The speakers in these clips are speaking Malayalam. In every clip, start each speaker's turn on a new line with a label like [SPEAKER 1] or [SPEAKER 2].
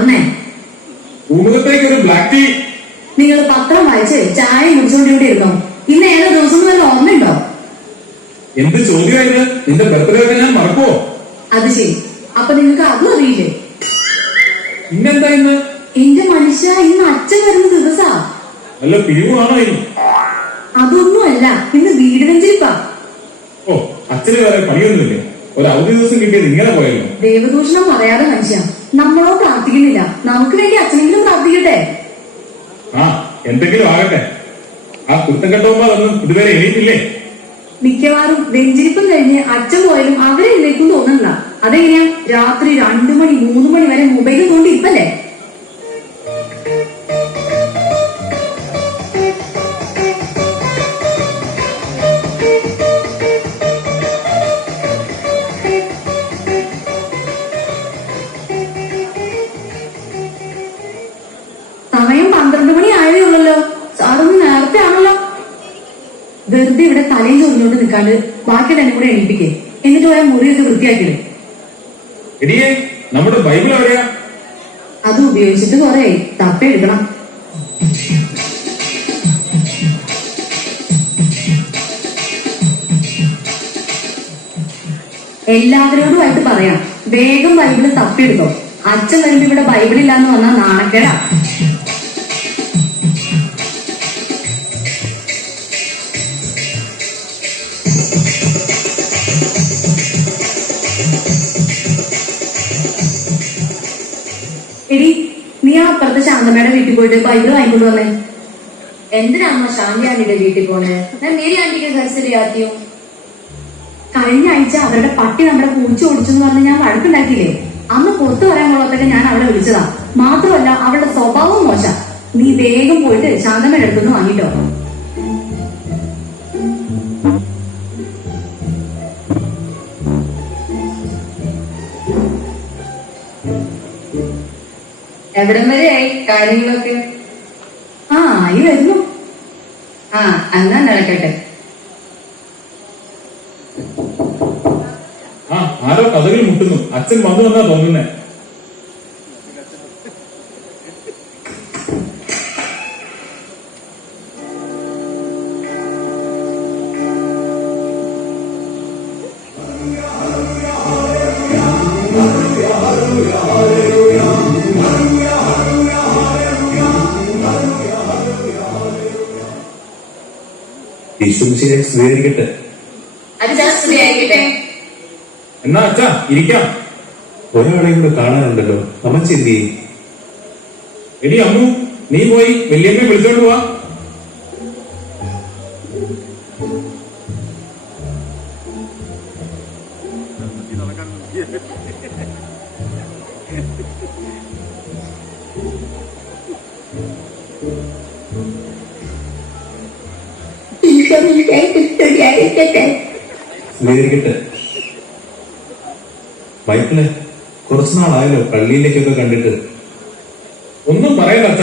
[SPEAKER 1] നടന്നേ
[SPEAKER 2] പൂമുഖത്തേക്ക് ഒരു ബ്ലാക്ക് ടീ
[SPEAKER 1] നിങ്ങൾ പത്രം വായിച്ച് ചായ കുടിച്ചോണ്ടിരുന്നോ? ഇരുന്നോ ഇന്ന് ഏതോ ദിവസം നല്ല ഓർമ്മയുണ്ടോ?
[SPEAKER 2] എന്ത് ചോദ്യമായത് നിന്റെ ബർത്ത്ഡേ ഒക്കെ ഞാൻ മറക്കുവോ?
[SPEAKER 1] അത് ശരി. അപ്പൊ നിങ്ങൾക്ക് അതും അറിയില്ലേ?
[SPEAKER 2] പിന്നെന്താ ഇന്ന്?
[SPEAKER 1] എന്റെ മനുഷ്യ ഇന്ന് അച്ഛൻ വരുന്ന ദിവസാ.
[SPEAKER 2] നല്ല പിരിവാണോ ഇനി
[SPEAKER 1] അതൊന്നുമല്ല ഇന്ന് വീട് വെഞ്ചിരിപ്പാ
[SPEAKER 2] ഓ അച്ഛന് വേറെ പണിയൊന്നുമില്ലേ? ഒരു അവധി ദിവസം കിട്ടിയത് ഇങ്ങനെ പോയല്ലോ
[SPEAKER 1] ദേവദൂഷണം പറയാതെ മനുഷ്യ. നമ്മളോ പ്രാർത്ഥിക്കുന്നില്ല. നമുക്ക് വേണ്ടി അച്ഛനെങ്കിലും പ്രാർത്ഥിക്കട്ടെ?
[SPEAKER 2] ആ എന്തെങ്കിലും ആകട്ടെ. ആ കുത്തക്കെട്ടോമ്പതൊന്നും ഇതുവരെ എണീറ്റില്ലേ?
[SPEAKER 1] മിക്കവാറും വെഞ്ചിരിപ്പം കഴിഞ്ഞ് അച്ഛൻ പോയാലും അവരെ എഴുന്നേക്കും തോന്നണ്ട അതെങ്ങനെയാ? രാത്രി രണ്ടു മണി മൂന്ന് മണി വരെ മൊബൈൽ കൊണ്ട് വെറുതെ ഇവിടെ തലയും ഒന്നുകൊണ്ട് നിൽക്കാണ്ട് ബാക്കി തന്നെ കൂടെ എണീപ്പിക്കേ. എന്നിട്ട് ഓരോ മുറിയൊക്കെ വൃത്തിയാക്കിയിടും
[SPEAKER 2] എടിയേ നമ്മുടെ ബൈബിൾ എവിടെയാ
[SPEAKER 1] അത് ഉപയോഗിച്ചിട്ട് കുറെ തപ്പ എഴുതണം എല്ലാവരോടുമായിട്ട് പറയാം. വേഗം ബൈബിൾ തപ്പിയെടുത്തോ. അച്ഛൻ വരുമ്പോ ഇവിടെ ബൈബിൾ ഇല്ലാന്ന് വന്നാൽ നാണക്കേടാ. അപ്പുറത്തെ ശാന്തമ്മയുടെ വീട്ടിൽ പോയിട്ട് ബൈബിൾ വാങ്ങിക്കൊണ്ട് വന്നേ.
[SPEAKER 3] എന്തിനാ ശാന്തി ആന്റിയുടെ വീട്ടിൽ പോണേ? ഞാൻ മേരി ആന്റിക്ക് കരസരിയാക്കിയോ
[SPEAKER 1] കഴിഞ്ഞ ആഴ്ച അവരുടെ പട്ടി നമ്മുടെ പൂച്ച ഓടിച്ചു എന്ന് പറഞ്ഞ് ഞാൻ വഴക്കുണ്ടാക്കിയില്ലേ? അന്ന് പുറത്തു പറയാൻ കൊള്ളത്തൊക്കെ ഞാൻ അവളെ വിളിച്ചതാ. മാത്രമല്ല അവളുടെ സ്വഭാവവും മോശ. നീ വേഗം പോയിട്ട് ശാന്തമ്മയുടെ അടുത്തുനിന്ന് വാങ്ങിട്ടോ.
[SPEAKER 3] എവിടം വരെയായി കാര്യങ്ങളൊക്കെ?
[SPEAKER 1] ആ ആയി വരുന്നു.
[SPEAKER 3] ആ എന്നാ നടക്കട്ടെ.
[SPEAKER 2] ആ ആരോ കഥകൾ മുട്ടുന്നു. അച്ഛൻ വന്നു വന്നാ തോന്നുന്നേ?
[SPEAKER 4] യേശുമിശിയെ
[SPEAKER 3] സ്തുതിയായിരിക്കട്ടെ
[SPEAKER 2] എന്നാ അച്ഛാ ഇരിക്കാം.
[SPEAKER 4] ഒരാളെയും കൂടെ കാണാനുണ്ടല്ലോ. അമ്മച്ചെന്തി
[SPEAKER 2] എടി അമ്മു നീ പോയി വല്യമ്മയെ വിളിച്ചോണ്ട് പോവാ.
[SPEAKER 4] സ്വീകരിക്കട്ടെ മൈക്കിളെ കുറച്ചുനാളായല്ലോ പള്ളിയിലേക്കൊക്കെ കണ്ടിട്ട്.
[SPEAKER 2] ഒന്നും പറയണ്ട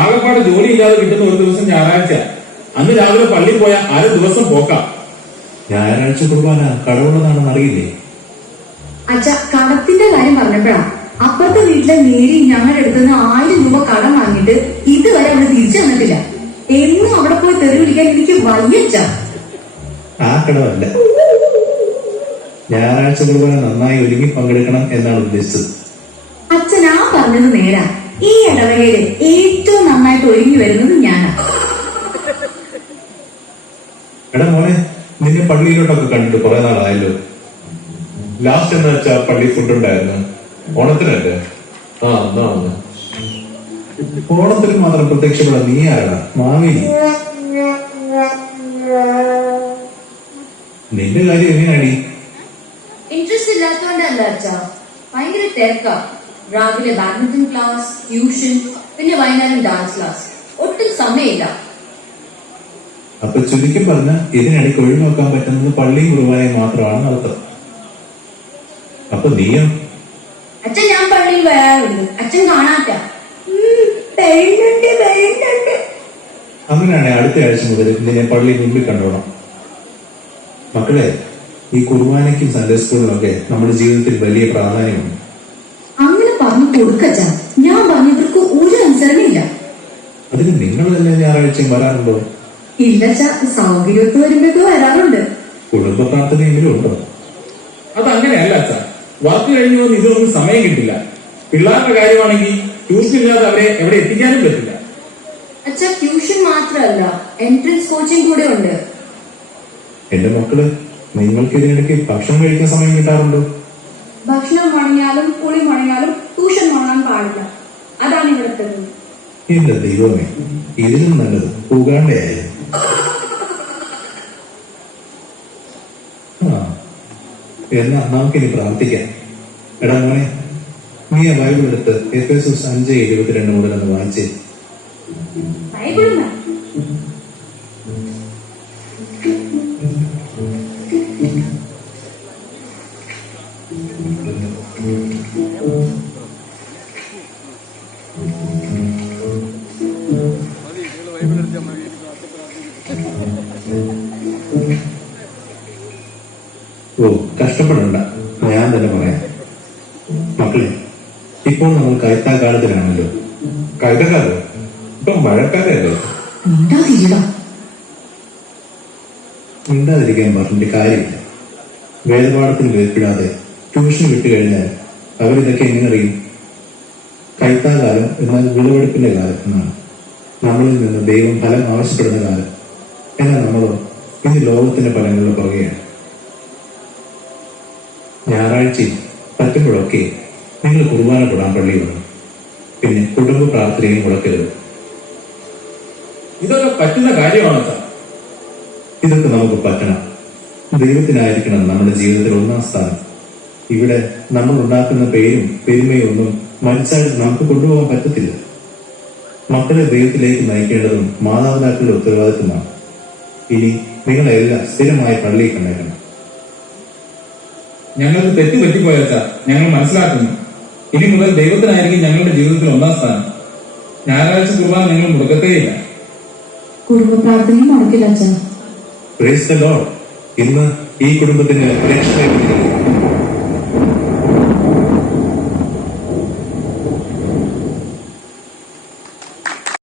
[SPEAKER 2] ആകപ്പാട് ജോലി ഇല്ലാതെ കിട്ടുന്ന ഒരു ദിവസം ഞായറാഴ്ച. അന്ന് രാവിലെ പള്ളിയിൽ പോയ അര ദിവസം പോക്കാം.
[SPEAKER 4] ഞായറാഴ്ച കുർബാന കടവുള്ളതാണെന്ന് അറിയില്ലേ?
[SPEAKER 1] അച്ഛ കടത്തിന്റെ കാര്യം പറഞ്ഞപ്പോഴാ അപ്പുറത്തെ വീട്ടിലെ മേരി ഞങ്ങളുടെ അടുത്ത് നിന്ന് ആയിരം രൂപ കടം വാങ്ങിയിട്ട് ഇതുവരെ അവൾ തിരിച്ചു തന്നിട്ടില്ല. എന്നും അവിടെ പോയി തെറി പിടിക്കാൻ എനിക്ക് വയ്യച്ച.
[SPEAKER 4] ആ കടവല്ല. ഞായറാഴ്ച കുർബാന നന്നായി ഒരുങ്ങി പങ്കെടുക്കണം എന്നാണ് ഉദ്ദേശിച്ചത്.
[SPEAKER 1] അച്ഛൻ ആ പറഞ്ഞത് നേരാ. ഈ ഇടവകയിൽ ഏറ്റവും നന്നായിട്ട് ഒരുങ്ങി വരുന്നത് ഞാനാ.
[SPEAKER 4] എടാ മോനെ നിന്നെ പള്ളിയിലോട്ടൊക്കെ കണ്ടിട്ട് കുറെ നാളായല്ലോ. ലാസ്റ്റ് എന്ന് വെച്ചാ പള്ളി ഫുഡ് ഉണ്ടായിരുന്നു? ഓണത്തിനല്ലേ? ആ എന്നാ വന്ന് ഓണത്തിന് മാത്രം പ്രത്യക്ഷപ്പെടാൻ നീ ആരാ മാവേലി നിന്റെ കാര്യം എങ്ങനെയാണ്
[SPEAKER 3] ഇൻട്രസ്റ്റ് ഇല്ലാത്തോണ്ടല്ല അച്ഛാ. ഭയങ്കര തിരക്കാ. രാവിലെ ബാഡ്മിന്റൺ ക്ലാസ് ട്യൂഷൻ പിന്നെ വൈകുന്നേരം ഡാൻസ് ക്ലാസ് ഒട്ടും സമയമില്ല.
[SPEAKER 4] അപ്പൊ ചുരുക്കി പറഞ്ഞ ഇതിനിടയ്ക്ക് നോക്കാൻ പറ്റുന്നത് പള്ളിയും കുർബാനയും മാത്രമാണ് നടത്തം അപ്പൊ നീയോ?
[SPEAKER 3] അച്ഛൻ ഞാൻ പള്ളിയിൽ വരാറുണ്ട്. അച്ഛൻ കാണാത്ത.
[SPEAKER 4] അങ്ങനെയാണെങ്കിൽ അടുത്ത ആഴ്ച മുതൽ ഞാൻ പള്ളി മുമ്പിൽ കണ്ടോണം. മക്കളെ ഈ കുർബാനയ്ക്കും സൺഡേ സ്കൂളിനും ഒക്കെ നമ്മുടെ ജീവിതത്തിൽ വലിയ പ്രാധാന്യമുണ്ട്.
[SPEAKER 1] അങ്ങനെ പറഞ്ഞു കൊടുക്കച്ച ഞാൻ
[SPEAKER 4] അതിന് നിങ്ങൾ തന്നെ ഞായറാഴ്ചയും വരാറുണ്ടോ?
[SPEAKER 1] ഇല്ലച്ച സൗകര്യത്ത് വരുമ്പോഴൊക്കെ വരാറുണ്ട്.
[SPEAKER 4] കുടുംബ പ്രാർത്ഥനയെങ്കിലും ഉണ്ടോ?
[SPEAKER 2] അതങ്ങനെയല്ല അച്ഛ. വർക്ക് കഴിഞ്ഞു ഇതൊന്നും ഇതിനൊന്നും സമയം കിട്ടില്ല. പിള്ളേരുടെ കാര്യമാണെങ്കിൽ ട്യൂഷൻ ഇല്ലാതെ അവരെ എവിടെ എത്തിക്കാനും പറ്റില്ല.
[SPEAKER 3] അച്ഛ ട്യൂഷൻ മാത്രമല്ല എൻട്രൻസ് കോച്ചിങ് കൂടെ ഉണ്ട്.
[SPEAKER 4] എന്റെ മക്കൾ നിങ്ങൾക്ക് ഇതിനിടയ്ക്ക് ഭക്ഷണം കഴിക്കുന്ന സമയം കിട്ടാറുണ്ടോ?
[SPEAKER 5] ഭക്ഷണം മുടങ്ങിയാലും കുളി മുടങ്ങിയാലും ട്യൂഷൻ മുടങ്ങാൻ പാടില്ല. അതാണ് ഇവിടുത്തെ ഇല്ല
[SPEAKER 4] എന്റെ ദൈവമേ ഇതിലും നല്ലത് പോകാണ്ടേ എന്നാ നമുക്കിനി പ്രാർത്ഥിക്കാം. എടാ മോനെ നീ ആ ബൈബിൾ എടുത്ത് എഫ് എസ് അഞ്ച് ഇരുപത്തിരണ്ട് മുതൽ ഒന്ന് വായിച്ചേ. ഓ കഷ്ടപ്പെടണ്ട ഞാൻ തന്നെ പറയാം മക്കളെ ഇപ്പോൾ നമ്മൾ കഴുത്താക്കാലത്തിലാണല്ലോ കഴുതക്കാലോ ഇപ്പൊ മഴക്കാലല്ലോ. മിണ്ടാതിരിക്കാൻ പറഞ്ഞിട്ട് കാര്യമില്ല. വേദപാഠത്തിൽ വേർപ്പെടാതെ ട്യൂഷൻ വിട്ടു കഴിഞ്ഞാൽ അവരിതൊക്കെ എങ്ങനെ അറിയും? കൈത്താകാലം എന്നാൽ വിളവെടുപ്പിന്റെ കാലം എന്നാണ്. നമ്മളിൽ നിന്ന് ദൈവം ഫലം ആവശ്യപ്പെടുന്ന കാലം. എന്നാൽ നമ്മളോ ഇന്ന് ലോകത്തിന്റെ ഫലങ്ങളുടെ പുറകെയാണ്. ഞായറാഴ്ചയും പറ്റുമ്പോഴൊക്കെ നിങ്ങൾ കുർബാന തൊടാൻ പള്ളി വേണം പിന്നെ കുടുംബ പ്രാർത്ഥനയും മുടക്കരുത്.
[SPEAKER 2] ഇതൊക്കെ പറ്റുന്ന കാര്യമാണ് സാർ.
[SPEAKER 4] ഇതൊക്കെ നമുക്ക് പറ്റണം. ദൈവത്തിനായിരിക്കണം നമ്മുടെ ജീവിതത്തിൽ ഒന്നാം സ്ഥാനം. ഇവിടെ നമ്മൾ ഉണ്ടാക്കുന്ന പേരും പെരുമയും ഒന്നും മരിച്ചാൽ നമുക്ക് കൊണ്ടുപോകാൻ പറ്റത്തില്ല. മക്കളെ ദൈവത്തിലേക്ക് നയിക്കേണ്ടതും മാതാപിതാക്കളുടെ ഉത്തരവാദിത്വമാണ്. ഇനി നിങ്ങളെല്ലാം സ്ഥിരമായി പള്ളിയിൽ കണ്ടേക്കണം.
[SPEAKER 2] ഞങ്ങൾക്ക് തെറ്റ് പറ്റിപ്പോയ അച്ഛ ഞങ്ങൾ മനസ്സിലാക്കുന്നു. ഇനി മുതൽ ദൈവത്തിനായിരിക്കും ഞങ്ങളുടെ ജീവിതത്തിൽ ഒന്നാം സ്ഥാനം. ഞായറാഴ്ച കുർബാന നിങ്ങൾ മുടക്കത്തേയില്ല
[SPEAKER 1] കുടുംബ പ്രാർത്ഥനയും മുടക്കില്ല
[SPEAKER 4] ഇന്ന് ഈ കുടുംബത്തിന്റെ രക്ഷ